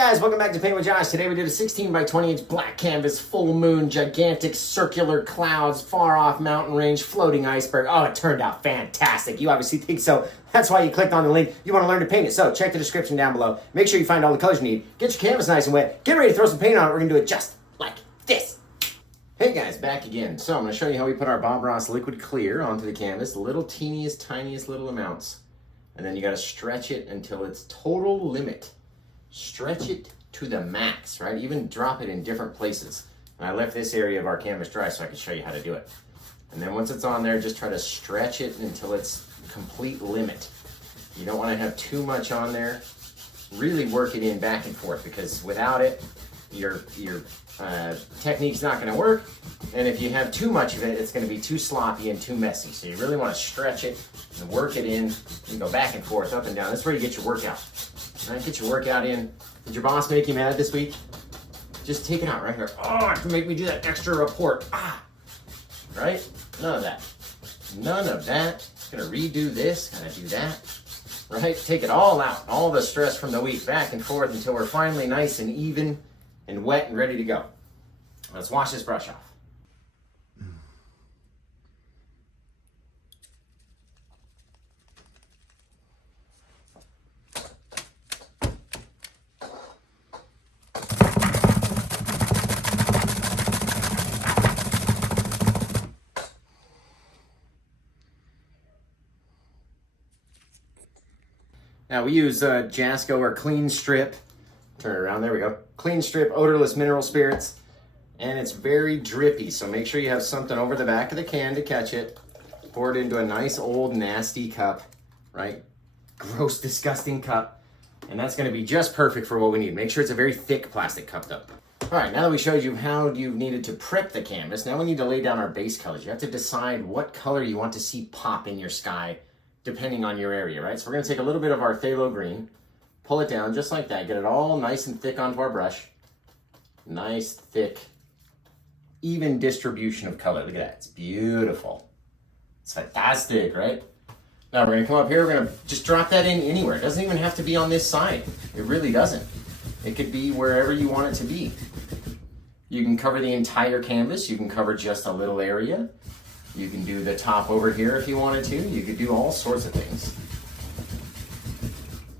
guys, welcome back to Paint with Josh. Today we did a 16 by 20 inch black canvas, full moon, gigantic circular clouds, far off mountain range, floating iceberg. Oh, it turned out fantastic. You obviously think so. That's why you clicked on the link. You want to learn to paint it. So check the description down below. Make sure you find all the colors you need. Get your canvas nice and wet. Get ready to throw some paint on it. We're going to do it just like this. Hey guys, back again. So I'm going to show you how we put our Bob Ross liquid clear onto the canvas. Little teeniest, tiniest little amounts. And then you got to stretch it until its total limit. Stretch it to the max, right? Even drop it in different places. And I left this area of our canvas dry so I can show you how to do it. And then once it's on there, just try to stretch it until it's complete limit. You don't want to have too much on there. Really work it in back and forth, because without it, your technique's not going to work. And if you have too much of it, it's going to be too sloppy and too messy. So you really want to stretch it and work it in and go back and forth, up and down. That's where you get your workout. Right, get your workout in. Did your boss make you mad this week? Just take it out right here. Oh, make me do that extra report. Ah, right? None of that. None of that. Gonna redo this, gonna do that. Right? Take it all out. All the stress from the week, back and forth until we're finally nice and even and wet and ready to go. Let's wash this brush off. Now we use Jasco or Clean Strip. Turn it around, there we go. Clean Strip, odorless mineral spirits. And it's very drippy, so make sure you have something over the back of the can to catch it. Pour it into a nice old nasty cup, right? Gross, disgusting cup. And that's gonna be just perfect for what we need. Make sure it's a very thick plastic cup though. All right, now that we showed you how you needed to prep the canvas, now we need to lay down our base colors. You have to decide what color you want to see pop in your sky, depending on your area, right? So we're gonna take a little bit of our Phthalo Green, pull it down just like that, get it all nice and thick onto our brush. Nice, thick, even distribution of color. Look at that, it's beautiful. It's fantastic, right? Now we're gonna come up here, we're gonna just drop that in anywhere. It doesn't even have to be on this side. It really doesn't. It could be wherever you want it to be. You can cover the entire canvas, you can cover just a little area. You can do the top over here if you wanted to. You could do all sorts of things.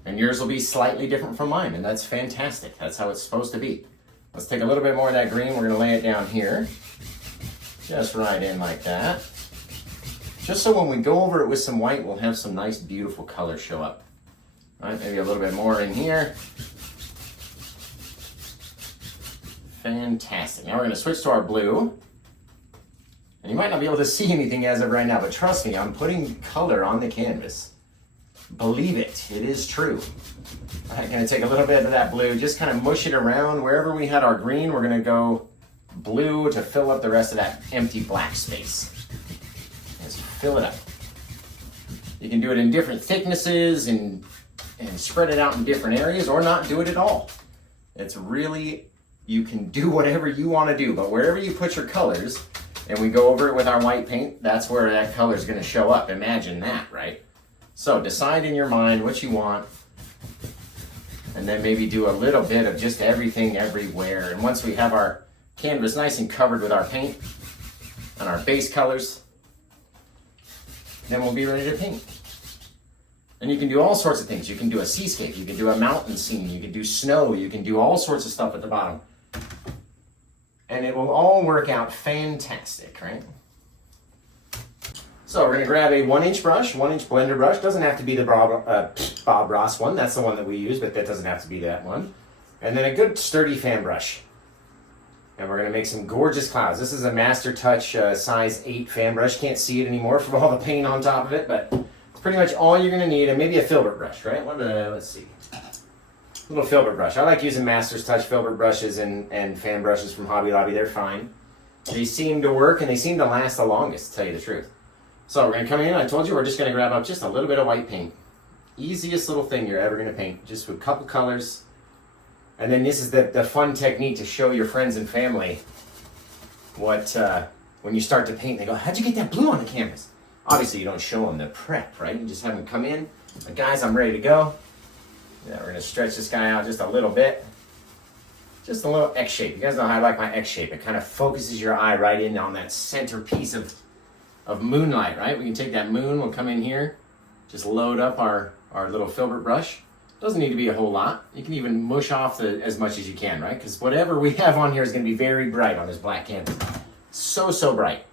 And yours will be slightly different from mine, and that's fantastic. That's how it's supposed to be. Let's take a little bit more of that green. We're going to lay it down here. Just right in like that. Just so when we go over it with some white, we'll have some nice, beautiful colors show up. All right, maybe a little bit more in here. Fantastic. Now we're going to switch to our blue. And you might not be able to see anything as of right now, but trust me, I'm putting color on the canvas. Believe it, it is true. I'm gonna take a little bit of that blue, just kind of mush it around. Wherever we had our green, we're gonna go blue to fill up the rest of that empty black space. Just fill it up. You can do it in different thicknesses and spread it out in different areas, or not do it at all. It's really, you can do whatever you wanna do, but wherever you put your colors, and we go over it with our white paint, that's where that color is going to show up. Imagine that, right? So decide in your mind what you want, and then maybe do a little bit of just everything everywhere. And once we have our canvas nice and covered with our paint and our base colors, then we'll be ready to paint. And you can do all sorts of things. You can do a seascape, you can do a mountain scene, you can do snow, you can do all sorts of stuff at the bottom. And it will all work out fantastic, right? So we're gonna grab a 1-inch brush, 1-inch blender brush. Doesn't have to be the Bob Ross one. That's the one that we use, but that doesn't have to be that one. And then a good sturdy fan brush. And we're gonna make some gorgeous clouds. This is a Master Touch size 8 fan brush. Can't see it anymore from all the paint on top of it, but it's pretty much all you're gonna need. And maybe a filbert brush, right? Let's see. Little filbert brush. I like using Master's Touch filbert brushes and fan brushes from Hobby Lobby. They're fine. They seem to work and they seem to last the longest, to tell you the truth. So we're going to come in. I told you we're just going to grab up just a little bit of white paint. Easiest little thing you're ever going to paint. Just with a couple colors. And then this is the fun technique to show your friends and family what, when you start to paint, they go, how'd you get that blue on the canvas? Obviously you don't show them the prep, right? You just have them come in. Like, guys, I'm ready to go. Yeah, we're gonna stretch this guy out just a little bit. Just a little X shape. You guys know how I like my X shape. It kind of focuses your eye right in on that center piece of moonlight, right? We can take that moon, we'll come in here, just load up our little filbert brush. Doesn't need to be a whole lot. You can even mush off as much as you can, right? Because whatever we have on here is going to be very bright on this black canvas. So bright.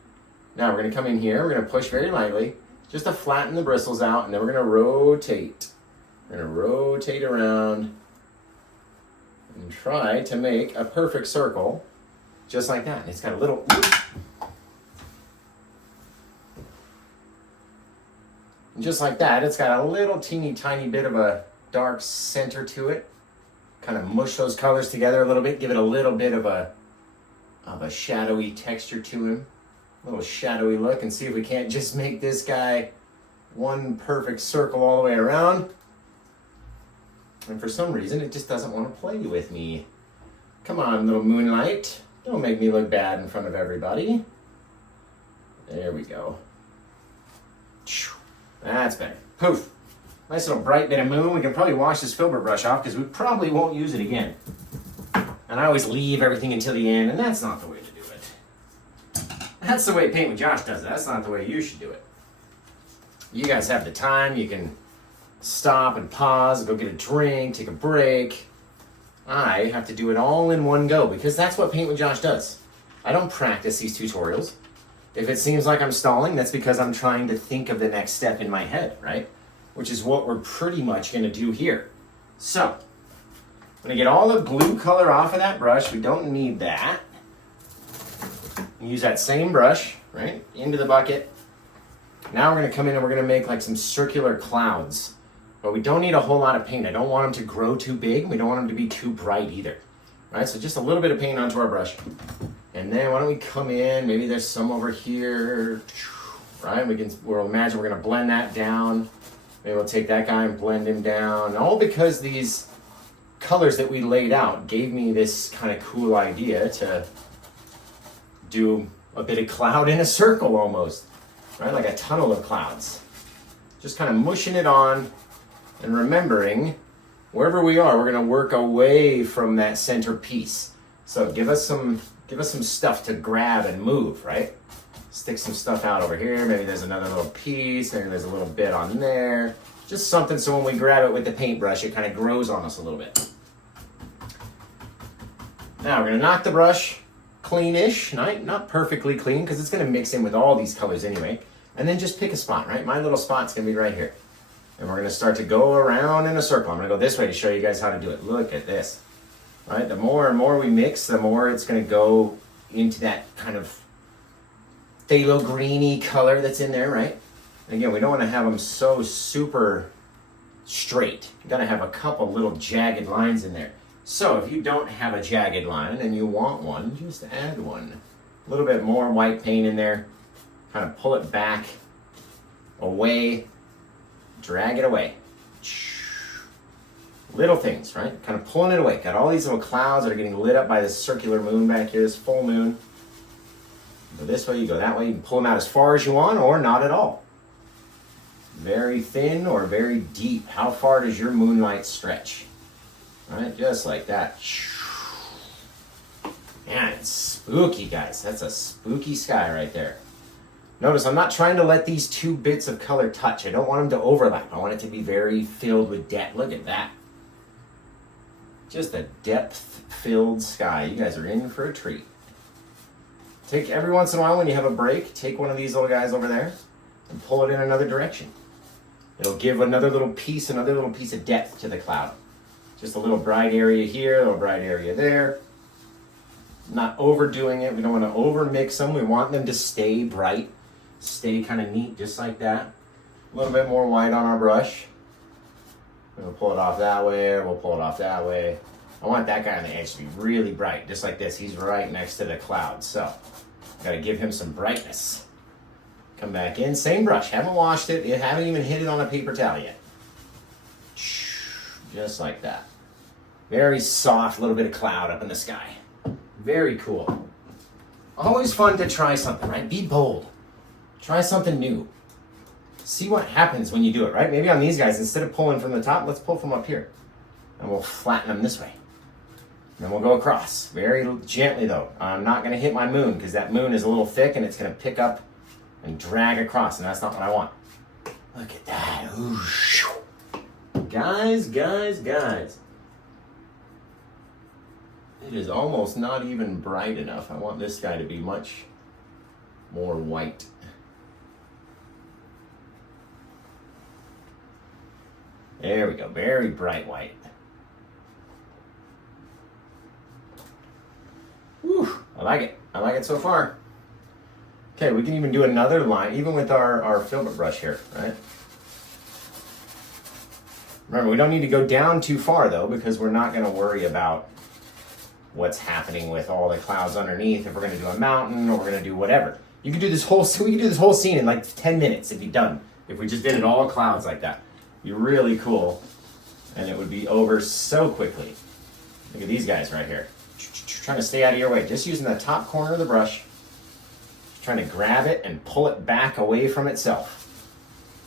Now we're going to come in here, we're going to push very lightly, just to flatten the bristles out, and then we're going to rotate. We're going to rotate around and try to make a perfect circle, just like that. And it's got a little... And just like that, it's got a little teeny tiny bit of a dark center to it. Kind of mush those colors together a little bit, give it a little bit of a shadowy texture to him. A little shadowy look, and see if we can't just make this guy one perfect circle all the way around. And for some reason, it just doesn't want to play with me. Come on, little moonlight. Don't make me look bad in front of everybody. There we go. That's better. Poof. Nice little bright bit of moon. We can probably wash this filbert brush off because we probably won't use it again. And I always leave everything until the end, and that's not the way to do it. That's the way Paint with Josh does it. That's not the way you should do it. You guys have the time. You can stop and pause, go get a drink, take a break. I have to do it all in one go because that's what Paint with Josh does. I don't practice these tutorials. If it seems like I'm stalling, that's because I'm trying to think of the next step in my head, right? Which is what we're pretty much going to do here. So, I'm going to get all the blue color off of that brush. We don't need that. Use that same brush, right, into the bucket. Now we're going to come in and we're going to make like some circular clouds. But we don't need a whole lot of paint. I don't want them to grow too big. We don't want them to be too bright either. Right, so just a little bit of paint onto our brush. And then why don't we come in, maybe there's some over here, right? We'll imagine we're going to blend that down. Maybe we'll take that guy and blend him down. All because these colors that we laid out gave me this kind of cool idea to do a bit of cloud in a circle almost, right? Like a tunnel of clouds. Just kind of mushing it on and remembering wherever we are, we're going to work away from that center piece. So give us some stuff to grab and move, right? Stick some stuff out over here. Maybe there's another little piece. Maybe there's a little bit on there. Just something so when we grab it with the paintbrush, it kind of grows on us a little bit. Now we're going to knock the brush cleanish, not perfectly clean because it's going to mix in with all these colors anyway. And then just pick a spot, right? My little spot's going to be right here. And we're going to start to go around in a circle. I'm going to go this way to show you guys how to do it. Look at this. Right? The more and more we mix, the more it's going to go into that kind of phthalo greeny color that's in there, right? And again, we don't want to have them so super straight. You've got to have a couple little jagged lines in there. So if you don't have a jagged line and you want one, just add one. A little bit more white paint in there. Kind of pull it back, away, drag it away. Little things, right? Kind of pulling it away. Got all these little clouds that are getting lit up by this circular moon back here, this full moon. You go this way, you go that way. You can pull them out as far as you want or not at all. Very thin or very deep. How far does your moonlight stretch? Right? Just like that. Man, it's spooky, guys. That's a spooky sky right there. Notice I'm not trying to let these two bits of color touch. I don't want them to overlap. I want it to be very filled with depth. Look at that. Just a depth-filled sky. You guys are in for a treat. Take every once in a while when you have a break, take one of these little guys over there and pull it in another direction. It'll give another little piece of depth to the cloud. Just a little bright area here, a little bright area there. Not overdoing it. We don't want to over-mix them. We want them to stay bright, stay kind of neat, just like that. A little bit more white on our brush. We'll pull it off that way, or we'll pull it off that way. I want that guy on the edge to be really bright, just like this. He's right next to the cloud, so got to give him some brightness. Come back in, same brush. Haven't washed it. You haven't even hit it on a paper towel yet. Just like that. Very soft, little bit of cloud up in the sky. Very cool. Always fun to try something, right? Be bold. Try something new. See what happens when you do it, right? Maybe on these guys, instead of pulling from the top, let's pull from up here. And we'll flatten them this way. then we'll go across, very gently though. I'm not gonna hit my moon because that moon is a little thick and it's gonna pick up and drag across, and that's not what I want. Look at that. Ooh, guys. It is almost not even bright enough. I want this guy to be much more white. There we go, very bright white. Whew, I like it so far. Okay, we can even do another line, even with our filbert brush here, right? Remember, we don't need to go down too far though, because we're not gonna worry about what's happening with all the clouds underneath. If we're gonna do a mountain or we're gonna do whatever. You can do this whole, we can do this whole scene in like 10 minutes if you're done. If we just did it all clouds like that. Be really cool. And it would be over so quickly. Look at these guys right here. Trying to stay out of your way. Just using the top corner of the brush. Trying to grab it and pull it back away from itself.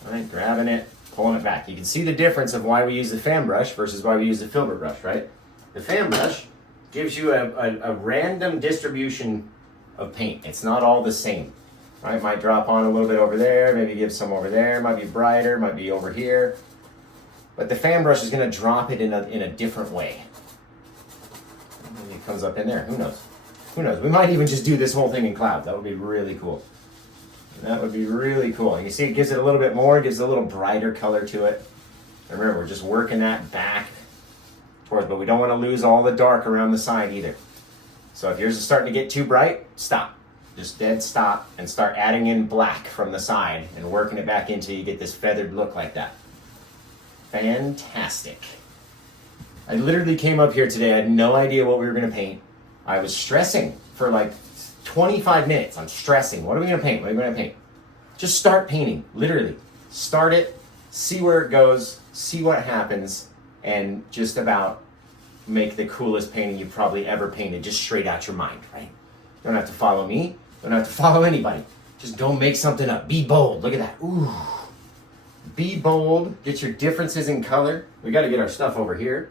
All right, grabbing it, pulling it back. You can see the difference of why we use the fan brush versus why we use the filbert brush, right? The fan brush gives you a random distribution of paint. It's not all the same, right? Might drop on a little bit over there, maybe give some over there, might be brighter, might be over here. But the fan brush is gonna drop it in a different way. Maybe it comes up in there, who knows? Who knows? We might even just do this whole thing in clouds. That would be really cool. That would be really cool. And you see it gives it a little bit more, gives it a little brighter color to it. And remember, we're just working that back towards, but we don't want to lose all the dark around the side either. So if yours is starting to get too bright, stop. Just dead stop and start adding in black from the side and working it back until you get this feathered look like that. Fantastic. I literally came up here today, I had no idea what we were going to paint. I was stressing for like 25 minutes. I'm stressing. What are we going to paint? What are we going to paint? Just start painting, literally. Start it, see where it goes, see what happens, and just about make the coolest painting you've probably ever painted just straight out your mind, right? You don't have to follow me. You don't have to follow anybody. Just go make something up. Be bold. Look at that. Ooh. Be bold. Get your differences in color. We got to get our stuff over here.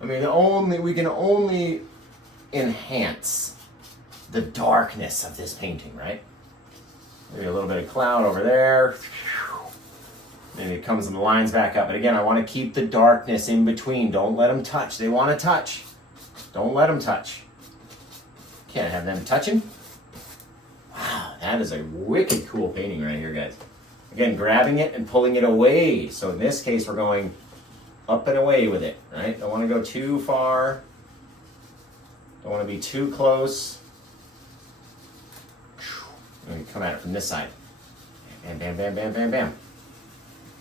I mean, we can only enhance the darkness of this painting, right? Maybe a little bit of cloud over there. Maybe it comes and the lines back up. But again, I want to keep the darkness in between. Don't let them touch. They want to touch. Don't let them touch. Can't have them touching. Wow, that is a wicked cool painting right here, guys. Again, grabbing it and pulling it away. So in this case, we're going up and away with it, right? Don't want to go too far. Don't want to be too close. Let me come at it from this side. Bam, bam, bam, bam, bam, bam.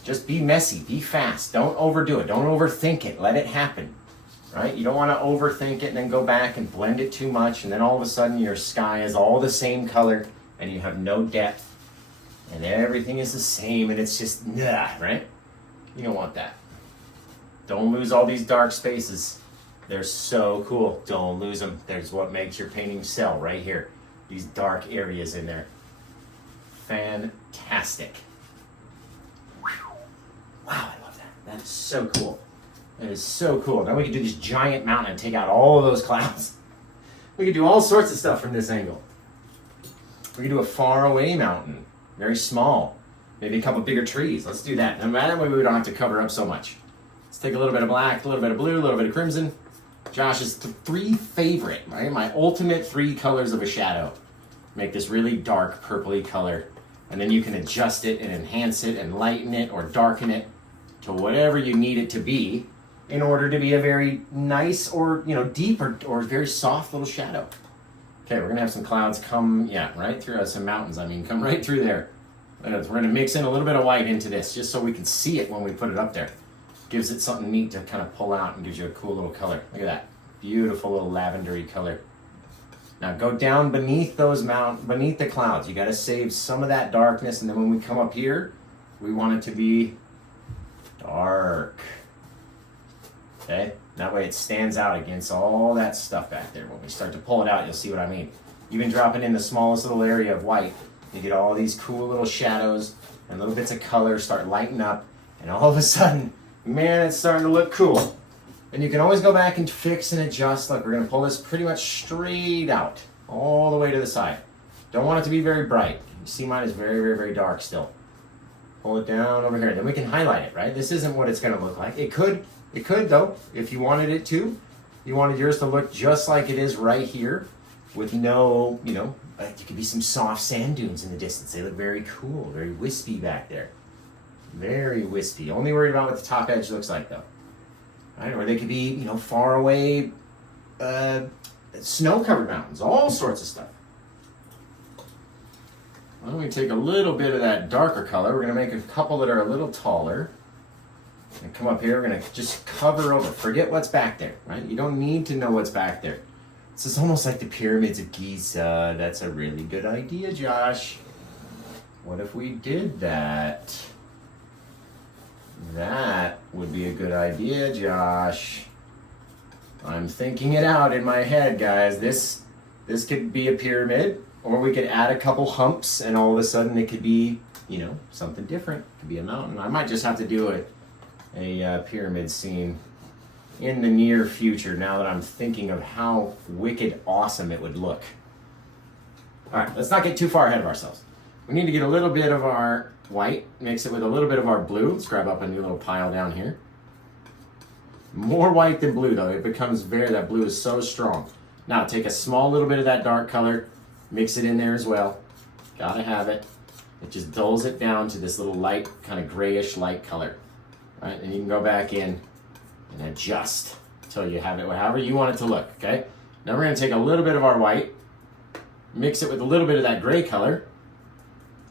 Just be messy, be fast. Don't overdo it. Don't overthink it. Let it happen, right? You don't want to overthink it and then go back and blend it too much, and then all of a sudden your sky is all the same color and you have no depth and everything is the same and it's just, nah, right? You don't want that. Don't lose all these dark spaces. They're so cool. Don't lose them. There's what makes your painting sell right here. These dark areas in there. Fantastic. Wow, I love that. That is so cool. That is so cool. Now we can do this giant mountain and take out all of those clouds. We can do all sorts of stuff from this angle. We can do a far away mountain. Very small. Maybe a couple bigger trees. Let's do that. No matter way we don't have to cover up so much. Let's take a little bit of black, a little bit of blue, a little bit of crimson. Josh's three favorite, right? My ultimate 3 colors of a shadow. Make this really dark purpley color. And then you can adjust it and enhance it and lighten it or darken it to whatever you need it to be in order to be a very nice or, deep or very soft little shadow. Okay, we're gonna have some clouds come, right through some mountains. Come right through there. We're gonna mix in a little bit of white into this just so we can see it when we put it up there. Gives it something neat to kind of pull out and gives you a cool little color. Look at that. Beautiful little lavendery color. Now go down beneath beneath the clouds. You got to save some of that darkness, and then when we come up here, we want it to be dark. Okay? That way it stands out against all that stuff back there. When we start to pull it out, you'll see what I mean. Even dropping in the smallest little area of white, you get all these cool little shadows and little bits of color start lighting up, and all of a sudden, man, it's starting to look cool. And you can always go back and fix and adjust. Look, we're gonna pull this pretty much straight out, all the way to the side. Don't want it to be very bright. You see mine is very, very, very dark still. Pull it down over here. Then we can highlight it, right? This isn't what it's gonna look like. It could though, if you wanted it to. You wanted yours to look just like it is right here with no, you know, there could be some soft sand dunes in the distance. They look very cool, very wispy back there. Very wispy. Only worried about what the top edge looks like though. Right? Or they could be, you know, far away snow-covered mountains, all sorts of stuff. Why don't we take a little bit of that darker color. We're gonna make a couple that are a little taller. And come up here, we're gonna just cover over. Forget what's back there, right? You don't need to know what's back there. This is almost like the pyramids of Giza. That's a really good idea, Josh. What if we did that? That would be a good idea, Josh. I'm thinking it out in my head, guys. This could be a pyramid, or we could add a couple humps, and all of a sudden it could be, you know, something different. It could be a mountain. I might just have to do a pyramid scene in the near future now that I'm thinking of how wicked awesome it would look. All right, let's not get too far ahead of ourselves. We need to get a little bit of our white, mix it with a little bit of our blue. Let's grab up a new little pile down here. More white than blue though. It becomes that blue is so strong. Now take a small little bit of that dark color, mix it in there as well. Gotta have it. It just dulls it down to this little light, kind of grayish light color. Right, and you can go back in and adjust until you have it however you want it to look, okay? Now we're gonna take a little bit of our white, mix it with a little bit of that gray color.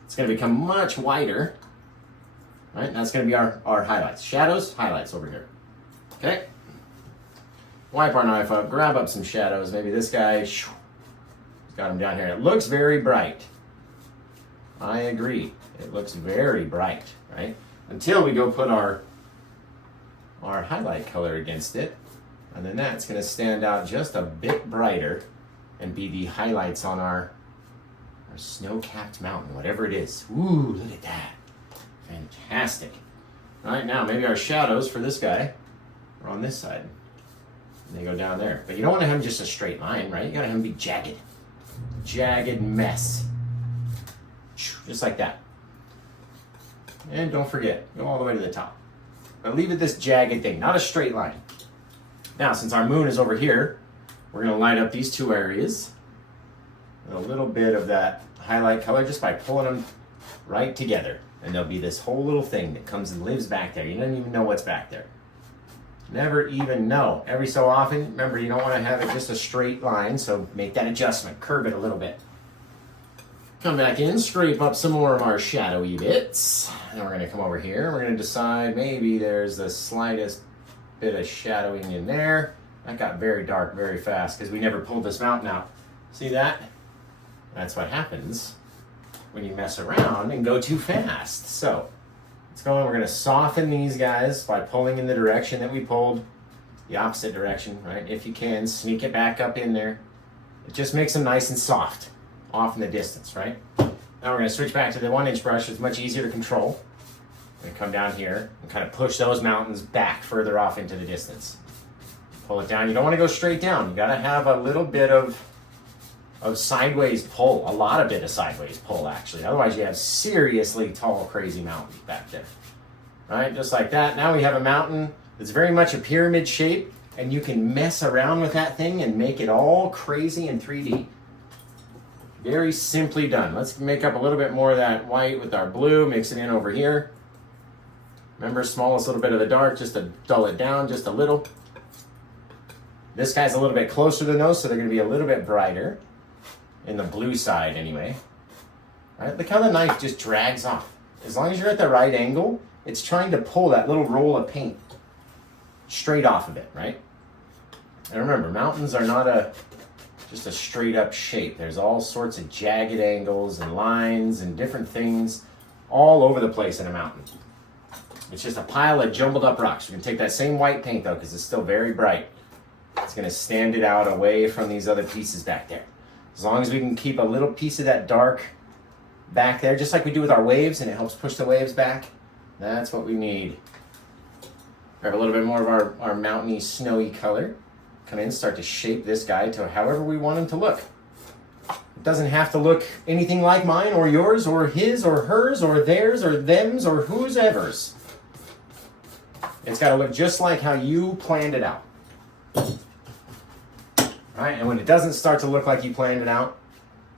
It's gonna become much whiter, right? And that's gonna be our highlights. Shadows, highlights over here, okay? Wipe our knife up, grab up some shadows. Maybe this guy, got him down here. It looks very bright. I agree, it looks very bright, right? Until we go put our highlight color against it, and then that's going to stand out just a bit brighter and be the highlights on our snow-capped mountain, whatever it is. Ooh, look at that. Fantastic. All right, now maybe our shadows for this guy are on this side. And they go down there. But you don't want to have just a straight line, right? You got to have them be jagged. Jagged mess. Just like that. And don't forget, go all the way to the top. But leave it this jagged thing, not a straight line. Now, since our moon is over here, we're gonna light up these two areas with a little bit of that highlight color just by pulling them right together. And there'll be this whole little thing that comes and lives back there. You don't even know what's back there. Never even know. Every so often, remember, you don't wanna have it just a straight line, so make that adjustment, curve it a little bit. Come back in, scrape up some more of our shadowy bits. Then we're gonna come over here. We're gonna decide maybe there's the slightest bit of shadowing in there. That got very dark very fast because we never pulled this mountain out. See that? That's what happens when you mess around and go too fast. So let's go and we're gonna soften these guys by pulling in the direction that we pulled, the opposite direction, right? If you can, sneak it back up in there. It just makes them nice and soft off in the distance, right? Now we're gonna switch back to the 1-inch brush. It's much easier to control. I'm gonna come down here and kind of push those mountains back further off into the distance. Pull it down. You don't wanna go straight down. You gotta have a little bit of sideways pull, a lot of bit of sideways pull actually. Otherwise you have seriously tall, crazy mountains back there. All right, just like that. Now we have a mountain that's very much a pyramid shape, and you can mess around with that thing and make it all crazy in 3D. Very simply done. Let's make up a little bit more of that white with our blue, mix it in over here. Remember, smallest little bit of the dark, just to dull it down just a little. This guy's a little bit closer than those, so they're gonna be a little bit brighter. In the blue side anyway. All right, look how the knife just drags off. As long as you're at the right angle, it's trying to pull that little roll of paint straight off of it, right? And remember, mountains are not just a straight up shape. There's all sorts of jagged angles and lines and different things all over the place in a mountain. It's just a pile of jumbled up rocks. You can take that same white paint though, because it's still very bright. It's gonna stand it out away from these other pieces back there. As long as we can keep a little piece of that dark back there, just like we do with our waves, and it helps push the waves back, that's what we need. Grab a little bit more of our mountainy, snowy color. Come in, start to shape this guy to however we want him to look. It doesn't have to look anything like mine or yours or his or hers or theirs or them's or whose ever's. It's got to look just like how you planned it out. All right, and when it doesn't start to look like you planned it out,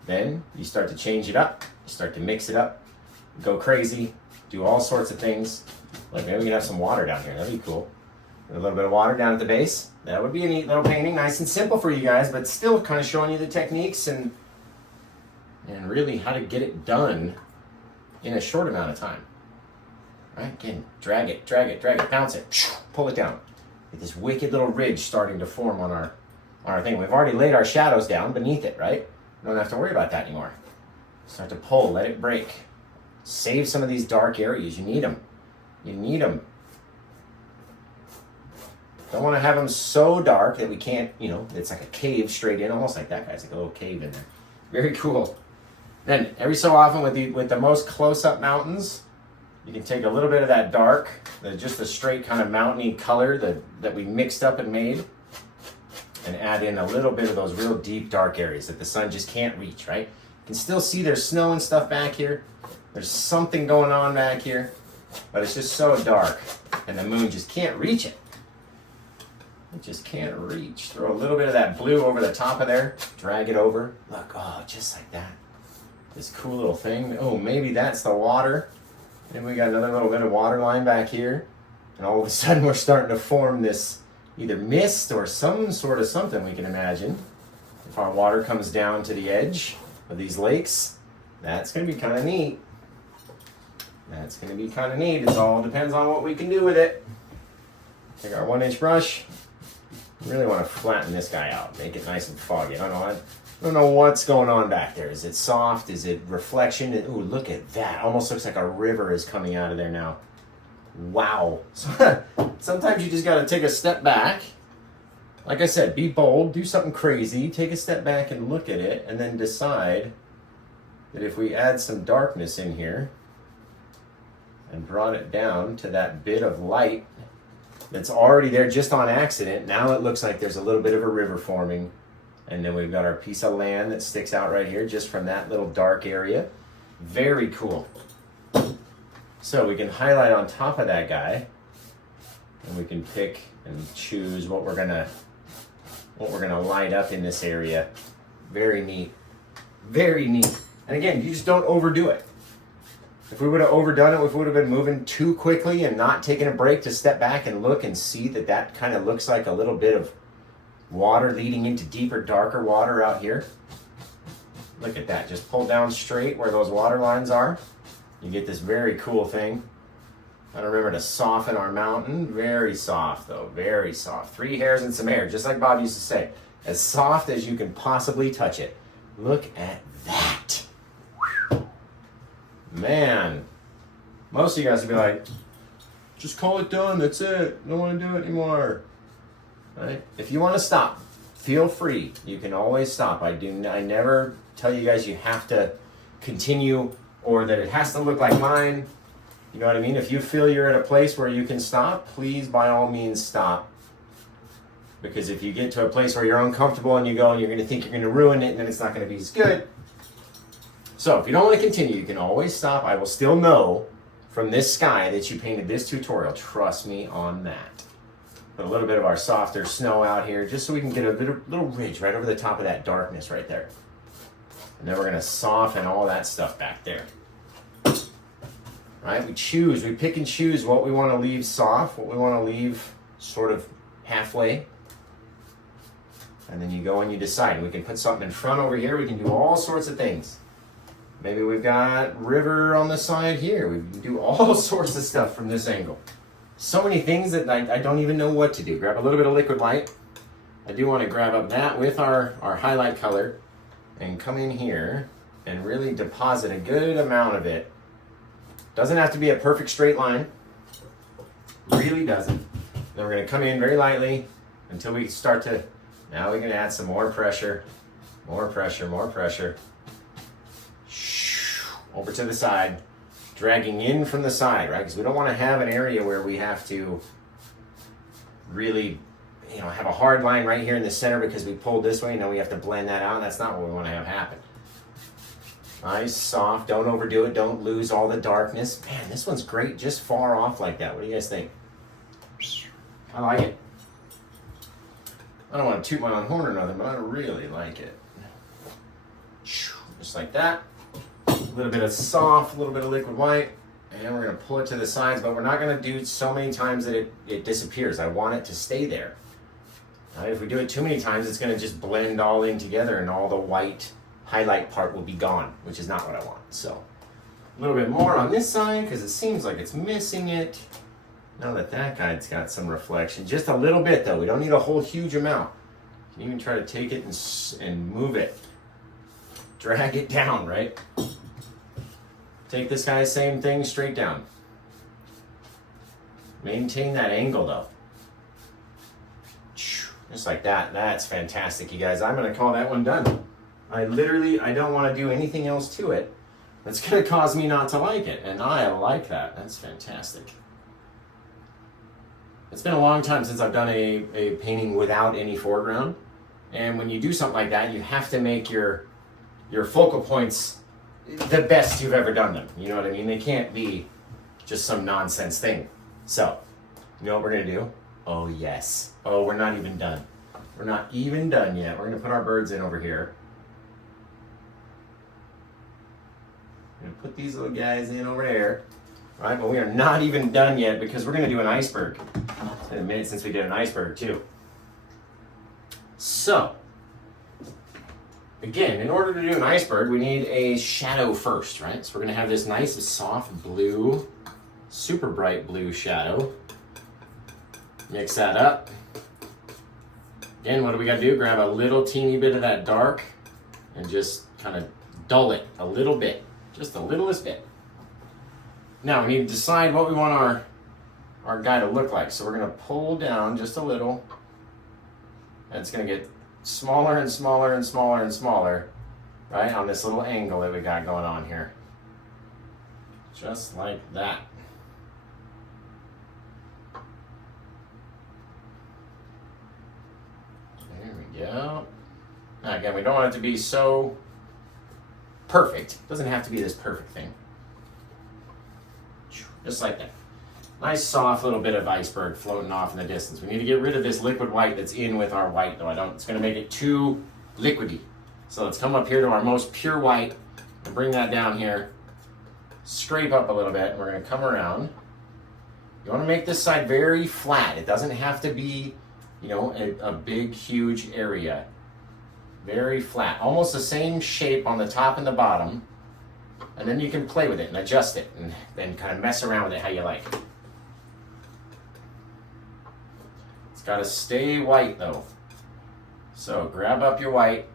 then you start to change it up, you start to mix it up, go crazy, do all sorts of things. Like maybe we can have some water down here, that'd be cool. A little bit of water down at the base. That would be a neat little painting, nice and simple for you guys, but still kind of showing you the techniques and really how to get it done in a short amount of time. All right, again, drag it, bounce it, pull it down. Get this wicked little ridge starting to form on our thing. We've already laid our shadows down beneath it, right? We don't have to worry about that anymore. Start to pull, let it break. Save some of these dark areas. You need them. You need them. Don't want to have them so dark that we can't, it's like a cave straight in, almost like that guy's like a little cave in there. Very cool. Then every so often with the most close-up mountains, you can take a little bit of that dark, just the straight kind of mountainy color that we mixed up and made, and add in a little bit of those real deep dark areas that the sun just can't reach, right? You can still see there's snow and stuff back here. There's something going on back here, but it's just so dark, and the moon just can't reach it. It just can't reach. Throw a little bit of that blue over the top of there. Drag it over. Look, oh, just like that. This cool little thing. Oh, maybe that's the water. And we got another little bit of water line back here. And all of a sudden we're starting to form this either mist or some sort of something we can imagine. If our water comes down to the edge of these lakes, that's going to be kind of neat. That's going to be kind of neat. It all depends on what we can do with it. Take our 1-inch brush. Really want to flatten this guy out, make it nice and foggy. I don't know what's going on back there. Is it soft? Is it reflection? Ooh, look at that. Almost looks like a river is coming out of there now. Wow. Sometimes you just got to take a step back. Like I said, be bold, do something crazy, take a step back and look at it, and then decide that if we add some darkness in here and brought it down to that bit of light that's already there just on accident, now it looks like there's a little bit of a river forming. And then we've got our piece of land that sticks out right here just from that little dark area. Very cool. So we can highlight on top of that guy, and we can pick and choose what we're gonna light up in this area. Very neat. Very neat. And again, you just don't overdo it. If we would have overdone it, if we would have been moving too quickly and not taking a break to step back and look and see that kind of looks like a little bit of water leading into deeper, darker water out here. Look at that. Just pull down straight where those water lines are. You get this very cool thing. Gotta remember to soften our mountain. Very soft though, very soft. 3 hairs and some air, just like Bob used to say. As soft as you can possibly touch it. Look at that. Man, most of you guys would be like, just call it done, that's it. Don't want to do it anymore. Right? If you want to stop, feel free. You can always stop. I never tell you guys you have to continue or that it has to look like mine. You know what I mean? If you feel you're at a place where you can stop, please by all means stop. Because if you get to a place where you're uncomfortable and you go and you're going to think you're going to ruin it and then it's not going to be as good. So if you don't want to continue, you can always stop. I will still know from this sky that you painted this tutorial. Trust me on that. Put a little bit of our softer snow out here just so we can get a little ridge right over the top of that darkness right there. And then we're going to soften all that stuff back there. Right? We pick and choose what we want to leave soft, what we want to leave sort of halfway. And then you go and you decide. We can put something in front over here. We can do all sorts of things. Maybe we've got river on the side here. We can do all sorts of stuff from this angle. So many things that I don't even know what to do. Grab a little bit of liquid light. I do want to grab up that with our highlight color and come in here and really deposit a good amount of it. Doesn't have to be a perfect straight line. Really doesn't. Then we're going to come in very lightly until we start to, now we can add some more pressure. More pressure, more pressure. Over to the side, dragging in from the side, right? Because we don't want to have an area where we have to really, you know, have a hard line right here in the center because we pulled this way and then we have to blend that out, and that's not what we want to have happen. Nice, soft, don't overdo it, don't lose all the darkness. Man, this one's great, just far off like that. What do you guys think? I like it. I don't want to toot my own horn or nothing, but I really like it. Just like that. A little bit of soft, a little bit of liquid white, and we're going to pull it to the sides, but we're not going to do so many times that it disappears. I want it to stay there. If we do it too many times, it's going to just blend all in together and all the white highlight part will be gone, which is not what I want. So a little bit more on this side because it seems like it's missing it. Now that guy's got some reflection, just a little bit though. We don't need a whole huge amount. You can even try to take it and move it. Drag it down, right? Take this guy, same thing, straight down. Maintain that angle though. Just like that. That's fantastic, you guys. I'm gonna call that one done. I don't want to do anything else to it that's going to cause me not to like it. And I like that. That's fantastic. It's been a long time since I've done a painting without any foreground. And when you do something like that, you have to make your focal points the best you've ever done them. You know what I mean? They can't be just some nonsense thing. So, you know what we're going to do? Oh, yes. Oh, we're not even done. We're not even done yet. We're going to put our birds in over here. I'm going to put these little guys in over there. All right, but we are not even done yet because we're going to do an iceberg. It's been a minute since we did an iceberg too. So, again, in order to do an iceberg, we need a shadow first, right? So we're going to have this nice soft blue, super bright blue shadow. Mix that up. Again, what do we got to do? Grab a little teeny bit of that dark and just kind of dull it a little bit. Just the littlest bit. Now we need to decide what we want our guy to look like. So we're going to pull down just a little. And it's going to get smaller and smaller and smaller and smaller, right, on this little angle that we got going on here. Just like that. There we go. Now again, we don't want it to be so perfect. It doesn't have to be this perfect thing. Just like that. Nice soft little bit of iceberg floating off in the distance. We need to get rid of this liquid white that's in with our white though. It's going to make it too liquidy. So let's come up here to our most pure white and bring that down here. Scrape up a little bit and we're going to come around. You want to make this side very flat. It doesn't have to be, you know, a big, huge area. Very flat. Almost the same shape on the top and the bottom. And then you can play with it and adjust it and then kind of mess around with it how you like. It's got to stay white though. So grab up your white,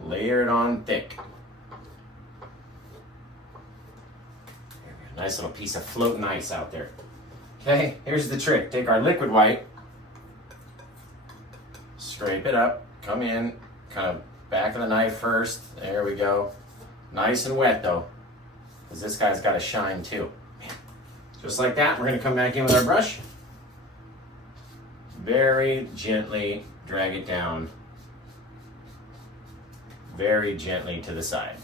layer it on thick. There we go. Nice little piece of floating ice out there. Okay, here's the trick. Take our liquid white, scrape it up, come in, kind of back of the knife first. There we go. Nice and wet though, because this guy's got to shine too. Just like that, we're going to come back in with our brush. Very gently drag it down. Very gently to the side.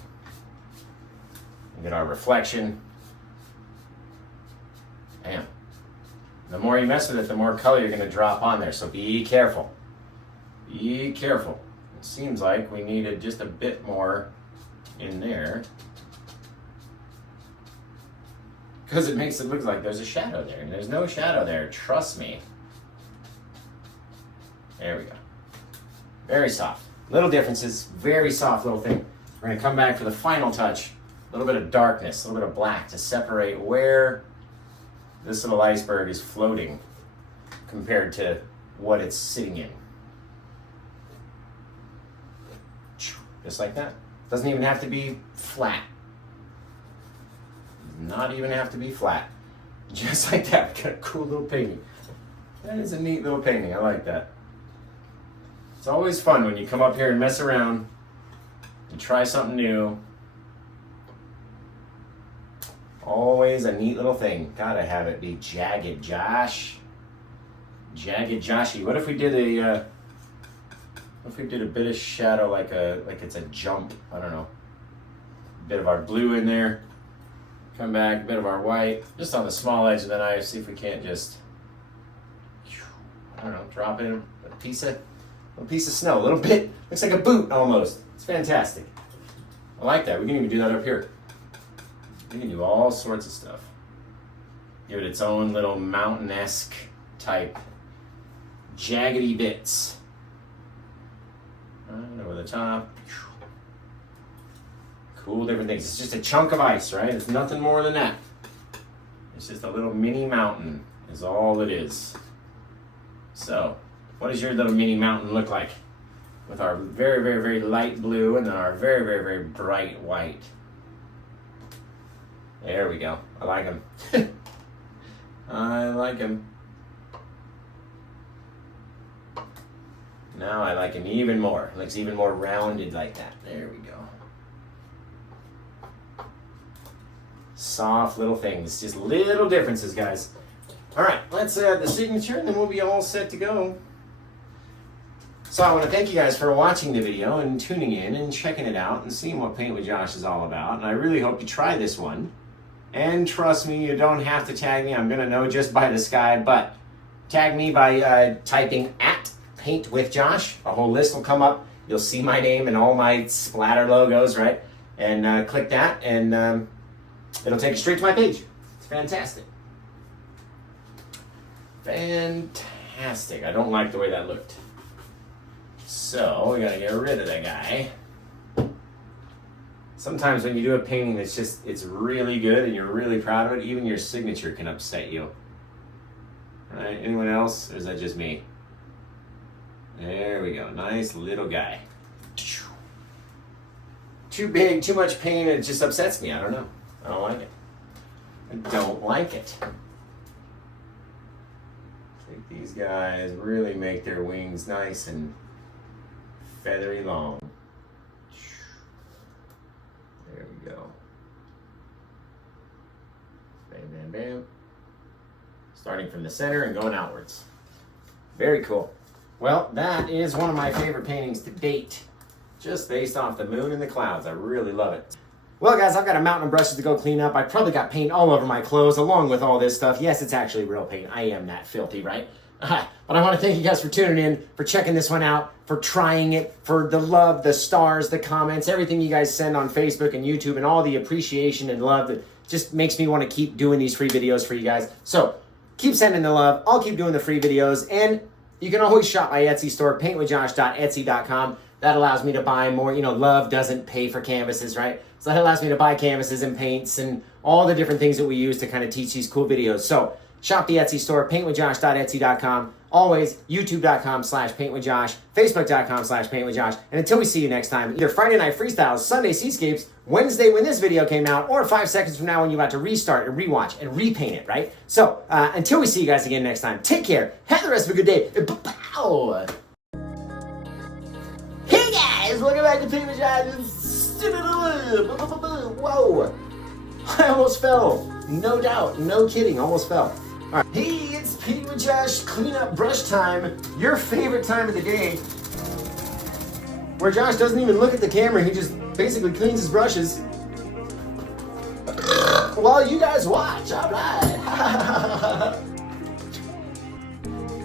Get our reflection. Bam. The more you mess with it, the more color you're going to drop on there, so be careful. Be careful. It seems like we needed just a bit more in there because it makes it look like there's a shadow there, and there's no shadow there, trust me. There we go. Very soft. Little differences, very soft little thing. We're going to come back for the final touch. A little bit of darkness, a little bit of black to separate where this little iceberg is floating compared to what it's sitting in. Just like that. Doesn't even have to be flat. Not even have to be flat. Just like that. Got a cool little painting. That is a neat little painting. I like that. It's always fun when you come up here and mess around and try something new. Always a neat little thing. Gotta have it be jagged, Josh. Jagged Joshy. What if we did a bit of shadow, like it's a jump? I don't know. A bit of our blue in there. Come back, a bit of our white, just on the small edge of the knife. See if we can't just, I don't know, drop in a piece of snow. A little bit, looks like a boot almost. It's fantastic. I like that. We can even do that up here. We can do all sorts of stuff. Give it its own little mountain-esque type jaggedy bits. Right over the top. Cool, different things. It's just a chunk of ice, right? It's nothing more than that. It's just a little mini mountain is all it is. So, what does your little mini mountain look like? With our very, very, very light blue and then our very, very, very bright white. There we go. I like them. I like them. Now I like him even more. It looks even more rounded like that. There we go. Soft little things. Just little differences, guys. All right, let's add the signature and then we'll be all set to go. So I want to thank you guys for watching the video and tuning in and checking it out and seeing what Paint with Josh is all about. And I really hope you try this one. And trust me, you don't have to tag me. I'm going to know just by the sky, but tag me by typing @Paint with Josh. A whole list will come up. You'll see my name and all my splatter logos, right? And click that and it'll take you straight to my page. It's fantastic. Fantastic. I don't like the way that looked. So we gotta get rid of that guy. Sometimes when you do a painting that's it's really good and you're really proud of it, even your signature can upset you. All right, anyone else? Or is that just me? There we go, nice little guy. Too big, too much paint, it just upsets me, I don't know. I don't like it. I don't like it. Take these guys, really make their wings nice and feathery long. There we go. Bam, bam, bam. Starting from the center and going outwards. Very cool. Well, that is one of my favorite paintings to date. Just based off the moon and the clouds. I really love it. Well, guys, I've got a mountain of brushes to go clean up. I probably got paint all over my clothes along with all this stuff. Yes, it's actually real paint. I am that filthy, right? But I want to thank you guys for tuning in, for checking this one out, for trying it, for the love, the stars, the comments, everything you guys send on Facebook and YouTube, and all the appreciation and love that just makes me want to keep doing these free videos for you guys. So keep sending the love. I'll keep doing the free videos. And you can always shop my Etsy store, paintwithjosh.etsy.com. That allows me to buy more. You know, love doesn't pay for canvases, right? So that allows me to buy canvases and paints and all the different things that we use to kind of teach these cool videos. So shop the Etsy store, paintwithjosh.etsy.com. Always youtube.com/paintwithjosh, facebook.com/paintwithjosh. And until we see you next time, either Friday Night Freestyles, Sunday Seascapes, Wednesday when this video came out, or 5 seconds from now when you're about to restart and rewatch and repaint it, right? So until we see you guys again next time, take care. Have the rest of a good day. Pow! Hey guys, welcome back to Paint with Josh. Whoa! I almost fell. No doubt, no kidding, almost fell. All right. Hey, it's Paint with Josh, cleanup brush time. Your favorite time of the day, where Josh doesn't even look at the camera. He just basically cleans his brushes while you guys watch. All right.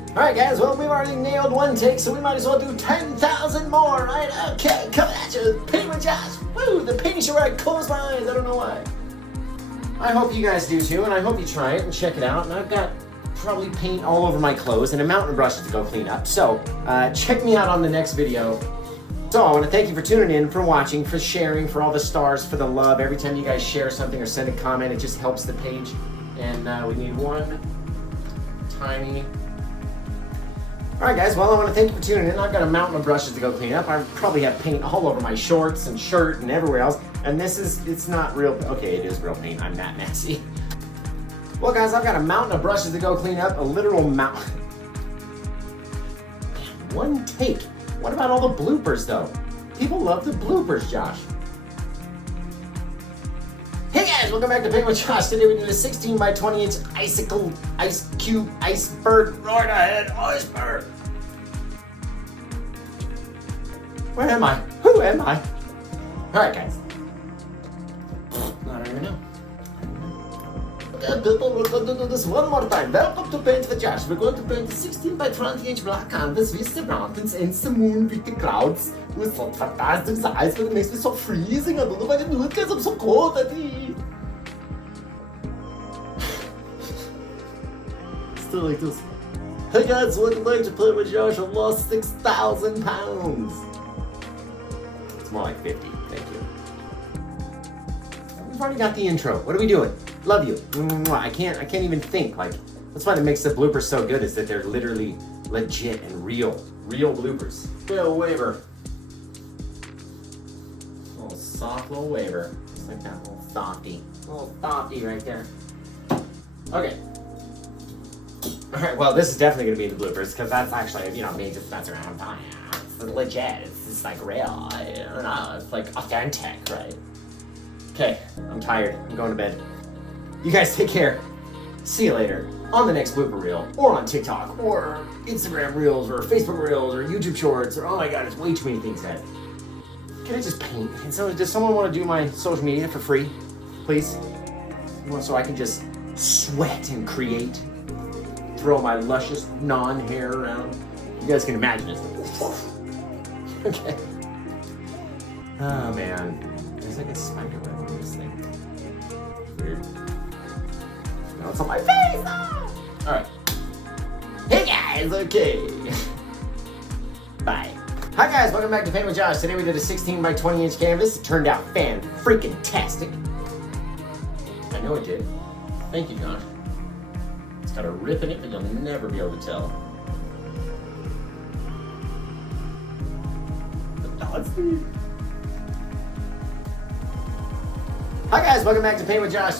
All right, guys. Well, we've already nailed one take, so we might as well do 10,000 more, right? Okay, coming at you, Paint with Josh. Woo! The painting show where I close my eyes. I don't know why. I hope you guys do too, and I hope you try it and check it out. And I've got probably paint all over my clothes and a mountain of brushes to go clean up. So check me out on the next video. So I want to thank you for tuning in, for watching, for sharing, for all the stars, for the love. Every time you guys share something or send a comment, it just helps the page. And we need one tiny... All right, guys, well, I want to thank you for tuning in. I've got a mountain of brushes to go clean up. I probably have paint all over my shorts and shirt and everywhere else. And this is, it's not real, okay, it is real paint. I'm that messy. Well, guys, I've got a mountain of brushes to go clean up, a literal mountain. One take. What about all the bloopers, though? People love the bloopers, Josh. Hey, guys. guys, welcome back to Paint with Josh. Today we did a 16 by 20 inch icicle, ice cube, iceberg, right ahead, iceberg. Where am I? Who am I? Alright guys. I don't even know. Okay, people, we're going to do this one more time. Welcome to Paint with Josh. We're going to paint a 16 by 20 inch black canvas with the mountains and the moon with the clouds. With some fantastic size, but it makes me so freezing. I don't know if I can do it because I'm so cold, Daddy. Still like this. Hey guys, welcome back to Paint with Josh. I've lost 6,000 pounds. It's more like 50, thank you. We've already got the intro. What are we doing? Love you. I can't even think. Like, that's why it makes the bloopers so good, is that they're literally legit and real bloopers. Little waiver. Little soft little waiver. Just like that little softy. Little softy right there. Okay. Alright, well, this is definitely going to be the bloopers, because that's actually, me just messing around. It's legit. It's just like real. I don't know. It's like authentic, right? Okay, I'm tired. I'm going to bed. You guys take care. See you later on the next blooper reel, or on TikTok, or Instagram Reels, or Facebook Reels, or YouTube Shorts, or oh my god, it's way too many things, guys. Can I just paint? And so, does someone want to do my social media for free, please? So I can just sweat and create, throw my luscious non-hair around. You guys can imagine it. Okay. Oh man, there's like a spider web on this thing. Weird. No, it's on my face! Oh! Alright. Hey guys, okay. Bye. Hi guys, welcome back to Paint with Josh. Today we did a 16 by 20 inch canvas. It turned out fan-freaking-tastic. I know it did. Thank you, Josh. It's got a rip in it that you'll never be able to tell. The dog's Hi guys, welcome back to Paint with Josh.